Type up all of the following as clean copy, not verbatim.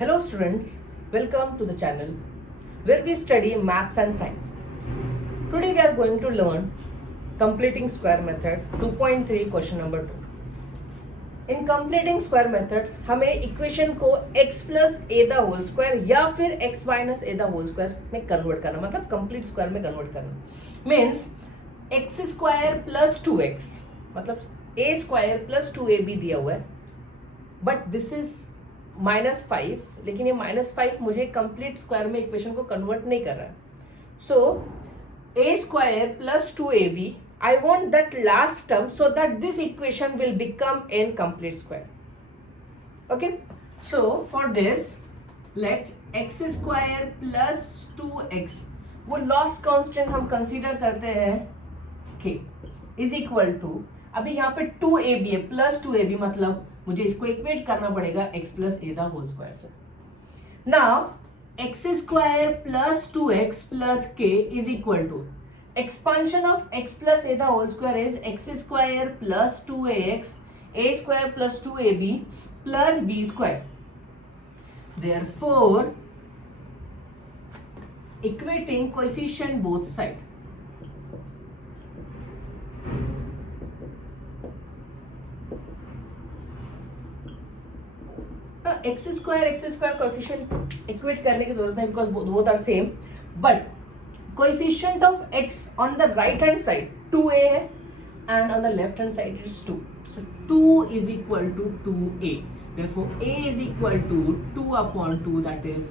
Hello students, welcome to the channel where we study maths and science. Today we are going to learn completing square method 2.3 question number 2. In completing square method हमें इक्वेशन को x plus a the whole square या फिर x minus a the whole square में कन्वर्ट करना, मतलब complete square में कन्वर्ट करना means x square plus 2x मतलब a स्क्वायर प्लस 2ab दिया हुआ है बट दिस इज -5, लेकिन ये -5 मुझे कंप्लीट स्क्वायर में इक्वेशन को कन्वर्ट नहीं कर रहा है. सो a square plus 2ab I want that last term so that this equation will become in complete square. Okay, so for this let x square plus 2x वो लॉस्ट कांस्टेंट हम कंसीडर करते हैं k इज इक्वल टू, अभी यहाँ पे 2ab है plus 2ab मतलब मुझे इसको इक्वेट करना पड़ेगा x plus a the whole square से. Now x square plus 2x plus k is equal to expansion of x plus a the whole square is x square plus 2ax a square plus 2ab plus b square. Therefore equating coefficient both side. Now x square coefficient equate करने की जरूरत नहीं because both are same, but coefficient of x on the right hand side 2a and on the left hand side it is 2. So 2 is equal to 2a. Therefore a is equal to 2 upon 2, that is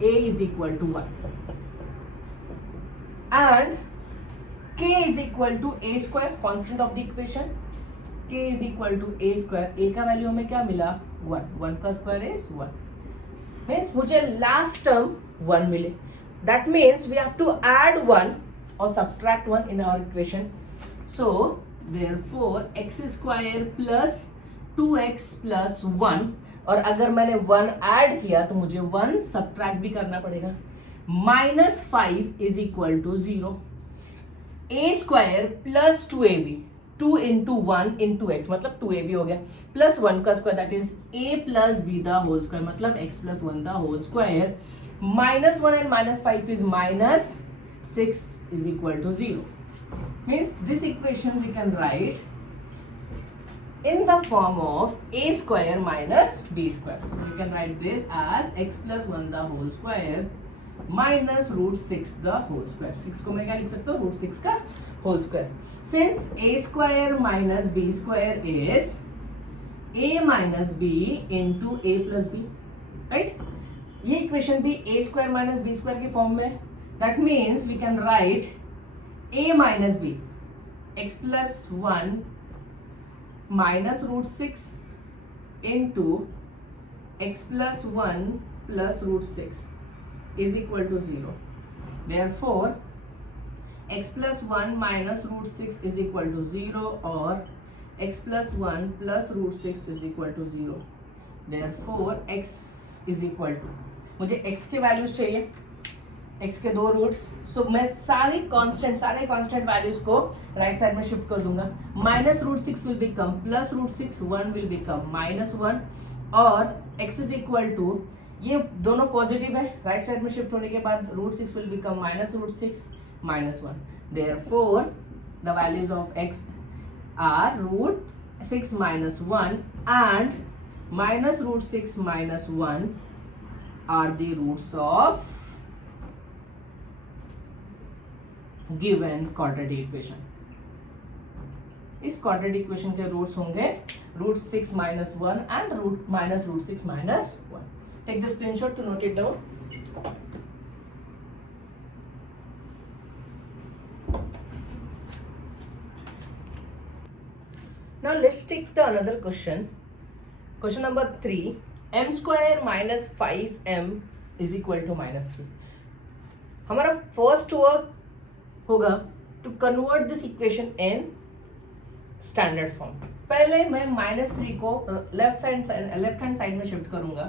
a is equal to 1. And k is equal to a square, constant of the equation. k is equal to a square. a का वैल्यू हमें क्या मिला 1. 1 का square is 1. मीन्स मुझे last term 1 मिले. That means we have to add 1 or subtract 1 in our equation. So therefore x square plus 2x plus 1, और अगर मैंने 1 ऐड किया तो मुझे 1 subtract भी करना पड़ेगा. -5 is equal to 0. a square plus 2ab 2 into 1 into x मतलब 2ab हो गया प्लस 1 का square that is a plus b the whole square मतलब x plus 1 the whole square. -1 and -5 is -6 is equal to 0. Means this equation we can write in the form of a square minus b square. So we can write this as x plus 1 the whole square minus √6 the whole square. 6 को मैं क्या लिख सकता हूँ √6 का whole square. Since a square minus b square is a minus b into a plus b, right? ये equation भी a square minus B square के फॉर्म में. That means we can write a minus B x plus 1 minus √6 into x plus 1 plus √6 is equal to 0. Therefore x plus 1 minus √6 is equal to 0 और x plus 1 plus √6 is equal to 0. Therefore x is equal to, मुझे x के values चाहिए, x के दो रूट्स. सो मैं सारे constant values को right side में शिफ्ट कर दूंगा. -√6 will become plus √6, 1 will become -1 और x इज इक्वल टू, ये दोनों पॉजिटिव है, राइट साइड में शिफ्ट होने के बाद √6 will become -√6 -1. Therefore the values of x are √6 -1 and -√6 -1 are the roots of given quadratic equation. इस quadratic equation के रूट्स होंगे √6 -1 and -√6 -1. Take the screenshot to note it down. Now let's take the another question. Question number 3. m square minus 5m is equal to -3. हमारा first work होगा to convert this equation in standard form. पहले मैं -3 को left hand side में shift करूंगा.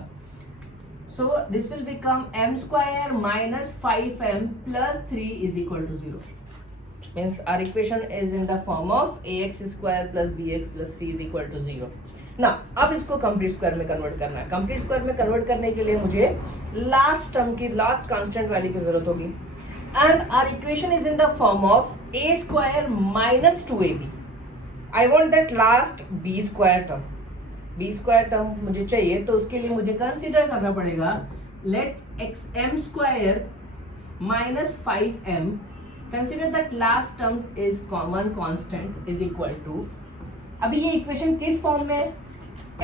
So this will become m square minus 5m plus 3 is equal to 0. Means our equation is in the form of ax square plus bx plus c is equal to 0. ना अब इसको complete square में कन्वर्ट करना है। Complete square में कन्वर्ट करने के लिए मुझे लास्ट टर्म की लास्ट कांस्टेंट वैल्यू की जरूरत होगी and our equation is in the form of a square minus 2ab। I want that last b square term मुझे चाहिए, तो उसके लिए मुझे कंसीडर करना पड़ेगा let m square minus 5m, consider that last term is common constant is equal to, अभी ये इक्वेशन किस फॉर्म में है,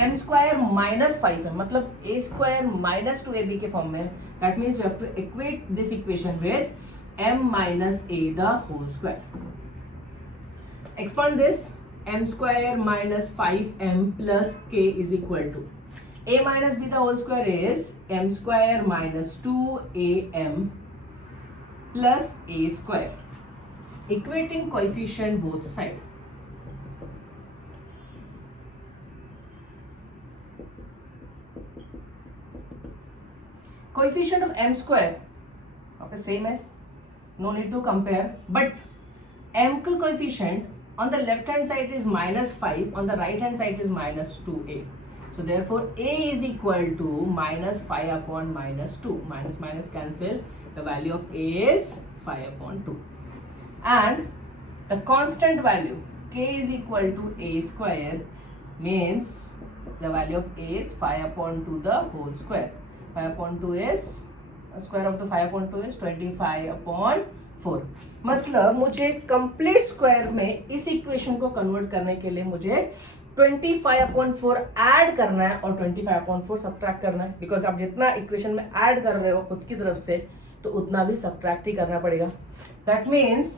m स्क्वायर माइनस 5m मतलब a स्क्वायर माइनस 2ab के फॉर्म में। That means we have to equate this equation with m minus a the whole square. Expand this, m square minus 5m plus k is equal to a minus b the whole square is m square minus 2am plus a square, equating coefficient both side. Coefficient of m square okay same है, no need to compare, but m का coefficient on the left hand side is minus 5, on the right hand side is minus 2a, so therefore a is equal to minus 5 upon minus 2, minus minus cancel, the value of a is 5 upon 2 and the constant value k is equal to a square means the value of a is 5 upon 2 the whole square. 5 upon 2 is square of the 5 upon 2 is 25 upon 4। मतलब मुझे complete square में इस equation को कन्वर्ट करने के लिए मुझे 25 upon 4 ऐड करना है और 25 अपॉन 4 सब्ट्रैक्ट करना है, बिकॉज आप जितना इक्वेशन में ऐड कर रहे हो खुद की तरफ से तो उतना भी सब्ट्रैक्ट ही करना पड़ेगा। That means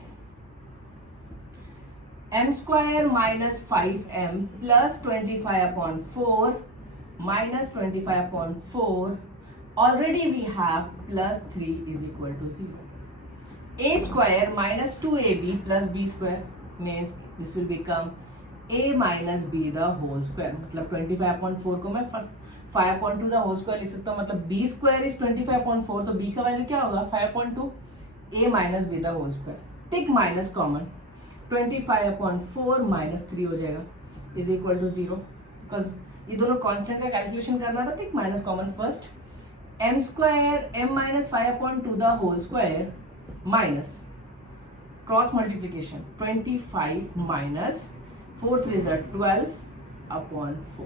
m square minus 5m plus 25 upon 4 minus 25 upon 4 already we have plus 3 is equal to 0। a square minus 2ab plus b square means this will become a minus b the whole square, मतलब 25 upon 4 को मैं 5 upon 2 the whole square लिख सकता हूँ, मतलब b square is 25 upon 4, तो b का वैल्यू क्या होगा 5 upon 2 a minus b the whole square, take minus common 25 upon 4 minus 3 हो जाएगा इज इक्वल टू 0, बिकॉज ये दोनों कांस्टेंट का कैलकुलेशन करना था, take minus common first m square m minus 5 upon 2 the whole square minus cross multiplication 25 minus 4 3 are 12 upon 4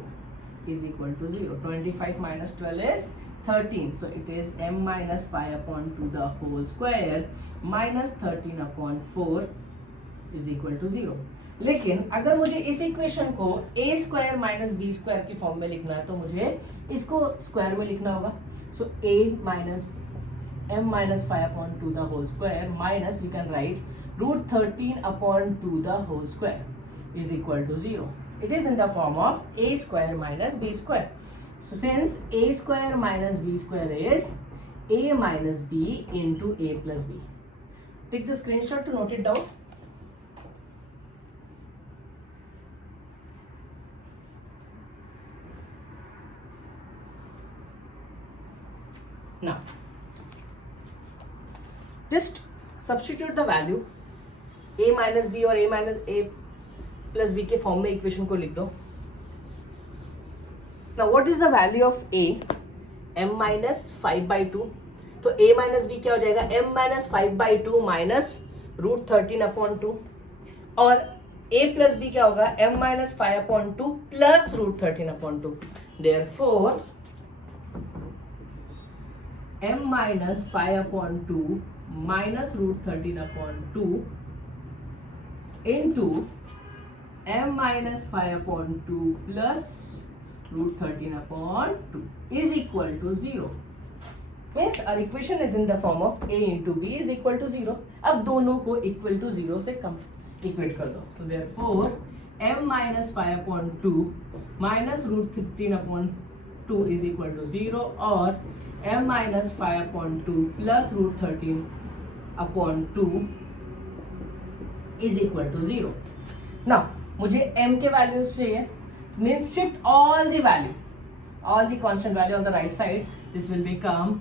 is equal to 0. 25 minus 12 is 13. So it is m minus 5 upon 2 the whole square minus 13 upon 4 is equal to 0. लेकिन अगर मुझे इस equation को a square minus B square की form में लिखना है तो मुझे इसको स्क्वायर में लिखना होगा। So a minus m minus 5 upon 2 the whole square minus we can write root 13 upon 2 the whole square is equal to 0. It is in the form of a square minus b square. So since a square minus b square is a minus b into a plus b. Take the screenshot to note it down. Now, just substitute the value a minus b or a minus a plus B के फॉर्म में equation को लिख दो। Now what is the value of a m minus 5/2, तो a minus B क्या हो जाएगा m minus 5/2 minus root 13 upon 2 और a प्लस बी क्या होगा m minus 5 upon 2 plus root 13 upon 2। Therefore m minus 5 upon 2 minus root 13 upon 2 into m minus 5 upon 2 plus root 13 upon 2 is equal to 0. Means our equation is in the form of a into b is equal to 0. अब दोनों को equal to 0 से कम equate कर दो. So therefore m minus 5 upon 2 minus root 13 upon 2 is equal to 0 और m minus 5 upon 2 plus root 13 upon 2 is equal to 0. Now मुझे m के values चाहिए, means shift all the value, all the constant value on the right side, this will become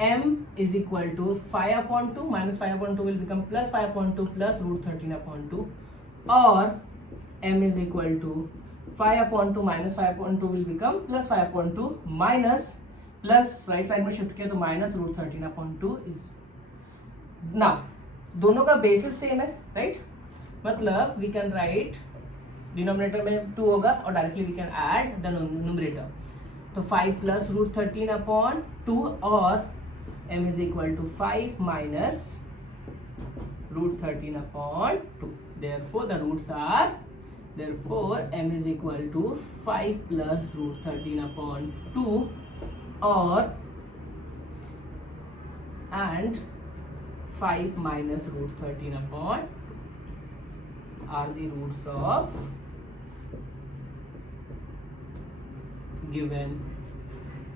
m is equal to 5 upon 2 minus 5 upon 2 will become plus 5 upon 2 plus root 13 upon 2 or m is equal to 5/2 minus 5/2 will become plus 5/2 minus plus right side में shift किया तो minus root 13/2 is ना दोनों का basis same है right मतलब we can write denominator में 2 होगा और directly we can add the numerator तो 5 प्लस रूट 13/2 और m is equal to 5 minus root 13/2 therefore the roots are therefore m is equal to 5 plus root 13/2 or and 5 minus root 13/2 are the roots of given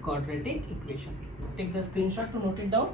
quadratic equation. Take the screenshot to note it down.